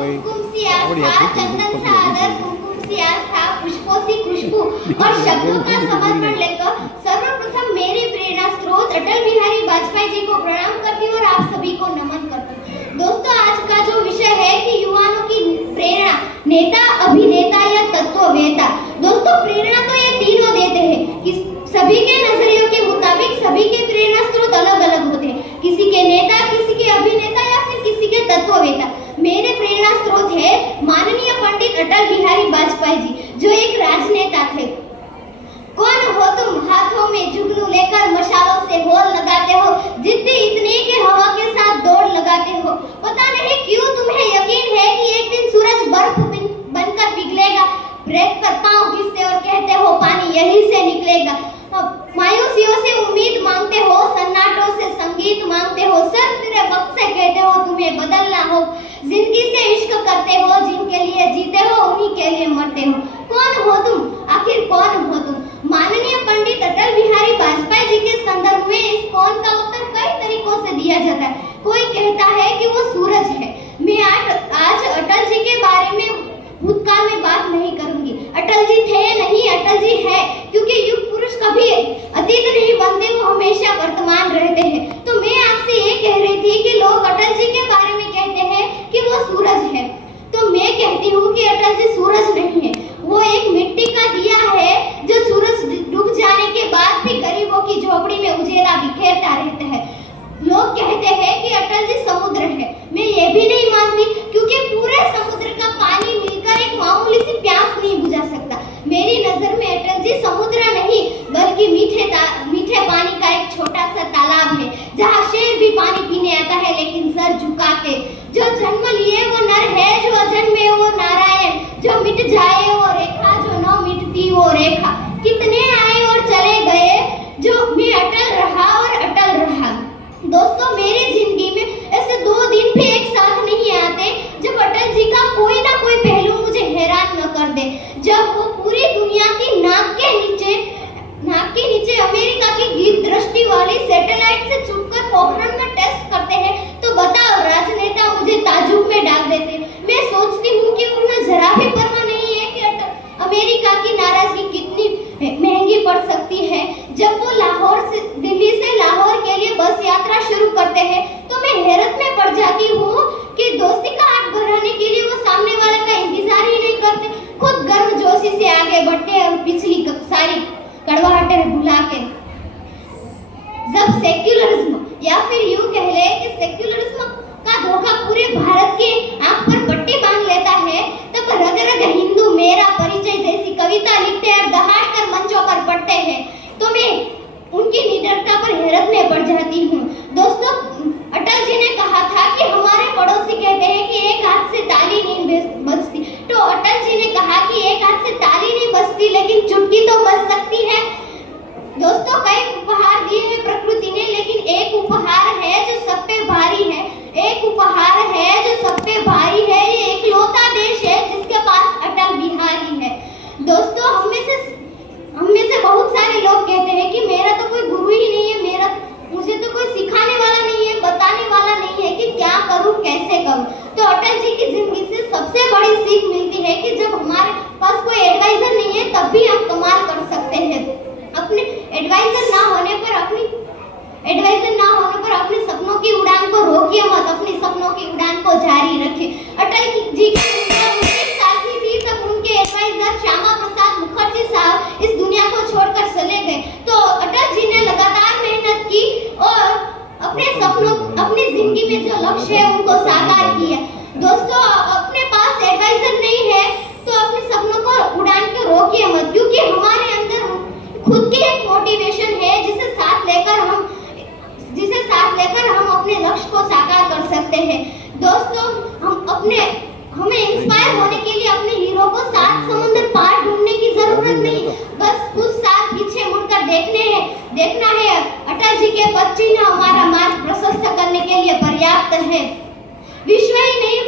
कुमकुम सी आस्था, चंदन सा आदर, कुमकुम सी आस्था, पुष्पों सी खुशबू और शब्दों का समर्पण लेकर सर्वप्रथम मेरी प्रेरणा स्रोत अटल बिहारी वाजपेयी जी को प्रणाम करती हूँ और आप सभी को नमन करती हूँ। दोस्तों, आज का जो विषय है कि युवाओं की प्रेरणा, नेता, अभिनेता या तत्ववेता। दोस्तों, प्रेरणा तो ये तीनों देते हैं कि सभी के नजरियों के मुताबिक सभी के प्रेरणा स्रोत अलग अलग होते हैं। किसी के नेता, किसी के अभिनेता या फिर किसी के तत्ववेता। मेरे प्रेरणा स्रोत है माननीय पंडित अटल बिहारी वाजपेयी जी, जो एक राजनेता थे। कौन हो तुम, हाथों में जुगनू लेकर मशालों से होल लगाते हो, जितने इतने के हवा के साथ दौड़ लगाते हो। पता नहीं क्यों तुम्हें यकीन है कि एक दिन सूरज बर्फ बनकर पिघलेगा। ब्रेक पर पांव घिसते और कहते हो पानी यहीं से निकलेगा। मायूसियों से उम्मीद मांगते हो, सन्नाटों से संगीत मांगते हो, सर तेरे वक्त से कहते हो तुम्हें बदलना हो। जिंदगी से इश्क करते हो, जिनके लिए जीते हो उन्हीं के लिए मरते हो। कौन हो तुम, आखिर कौन हो तुम? माननीय पंडित अटल बिहारी वाजपेयी जी के संदर्भ में इस कौन का उत्तर कई तरीकों से दिया जाता है। कोई कहता है कि वो सूरज है। मैं आज अटल जी के बारे में भूतकाल में बात नहीं करूंगी। अटल जी थे नहीं, अटल जी है, क्योंकि युग पुरुष कभी अतीत नहीं बनते, वो हमेशा वर्तमान रहते हैं। तो मैं आपसे ये कह रही थी कि लोग अटल जी के बारे में कहते हैं कि वो सूरज है, तो मैं कहती हूँ कि अटल जी सूरज नहीं है। वो एक मिट्टी का दिया है जो सूरज डूब जाने के बाद भी गरीबों की झोपड़ी में उजेला बिखेरता रहता है। लोग कहते हैं कि अटल जी समुद्र है। मैं ये भी नहीं मानती, क्योंकि पूरे समुद्र का पानी मिलकर एक मामूली सी प्यास नहीं बुझा सकता। मेरी नजर में अटल जी समुद्र नहीं, बल्कि मीठे पानी का एक छोटा सा तालाब है, जहाँ शेर भी पानी पीने आता है, लेकिन सर झुका के। जो जन्म लिए वो नर है, जो अजन्मे वो नारायण, जो मिट जाए वो रेखा, जो न मिटती वो रेखा। कितने आए और चले गए, जो मैं अटल रहा और अटल रहा। दोस्तों, मेरी जिंदगी में ऐसे 2 दिन भी एक साथ नहीं आते जब अटल जी का कोई ना कोई पहलू मुझे हैरान न कर दे। जब वो पूरी दुनिया की नाक के नीचे अमेरिका की गीत दृष्टि वाली सैटेलाइट से छुपकर पोखरण में टेस्ट करते हैं, तो बताओ, राजनेता मुझे ताज्जुब में डाल देते। मैं सोचती हूँ कि उन्हें जरा भी परवाह नहीं है कि अमेरिका की नाराजगी कितनी महंगी पड़ सकती है। जब वो दिल्ली से लाहौर के लिए बस यात्रा शुरू करते हैं, तो मैं हैरत में पड़ जाती हूँ कि दोस्ती का हाथ बढ़ाने के लिए वो सामने वाले का इंतजार ही नहीं करते, खुद गर्मजोशी से आगे बढ़ते हैं और पिछली सारी कड़वाहटें भुला के। जब सेक्युलरिज्म, या फिर यूं कह ले कि सेक्युलरिज्म का धोखा पूरे भारत के आंख पर पट्टी बांध लेता है, तब रग रग हिंदू मेरा परिचय जैसी कविता लिखते और दहाड़ कर मंचों पर पढ़ते हैं, तो मैं उनकी निडरता पर हैरत में पड़ जाती हूँ। दोस्तों, अटल जी ने कहा था कि हमारे पड़ोसी कहते हैं कि एक हाथ से ताली नहीं बजती, तो अटल जी ने कहा कि एक हाथ से ताली नहीं बजती, लेकिन चुटकी तो बज सकती है। दोस्तों, कई उपहार दिए हैं प्रकृति ने, लेकिन एक उपहार है जो सब पे भारी है। एक उपहार है जो सब पे भारी है। ये एकलौता देश है जिसके पास अटल बिहारी है। दोस्तों, हम में से बहुत सारे लोग कहते हैं कि मेरा तो कोई गुरु ही नहीं है, मुझे तो कोई सिखाने वाला नहीं है, बताने वाला नहीं है कि क्या करूं, कैसे करूं। तो अटल जी की जिंदगी से सबसे बड़ी सीख मिलती है कि जब हमारे पास कोई एडवाइजर नहीं है, तब भी हम कमाल कर सकते हैं। अपने एडवाइजर ना होने पर अपने सपनों की उड़ान को रोकिए मत, अपने सपनों की उड़ान को जारी रखें। अटल जी की साथी थी, तब उनके एडवाइजर श्यामा प्रसाद मुखर्जी साहब इस दुनिया को छोड़कर चले गए, तो अटल जी ने लगातार मेहनत की और अपनी जिंदगी में जो लक्ष्य है उनको साकार किया। दोस्तों, अपने पास एडवाइजर नहीं है तो अपने सपनों को उड़ान को रोकिए मत, क्योंकि हमारे अंदर खुद की एक मोटिवेशन है जिसे साथ लेकर हम अपने लक्ष्य को साकार कर सकते हैं। दोस्तों, हमें इंस्पायर होने के लिए अपने हीरो को 7 समुद्र पार ढूंढने की जरूरत नहीं, बस कुछ साल पीछे मुड़कर देखना है। अटल जी के पद चिन्ह हमारा मार्ग प्रशस्त करने के लिए पर्याप्त है। विश्व ही नहीं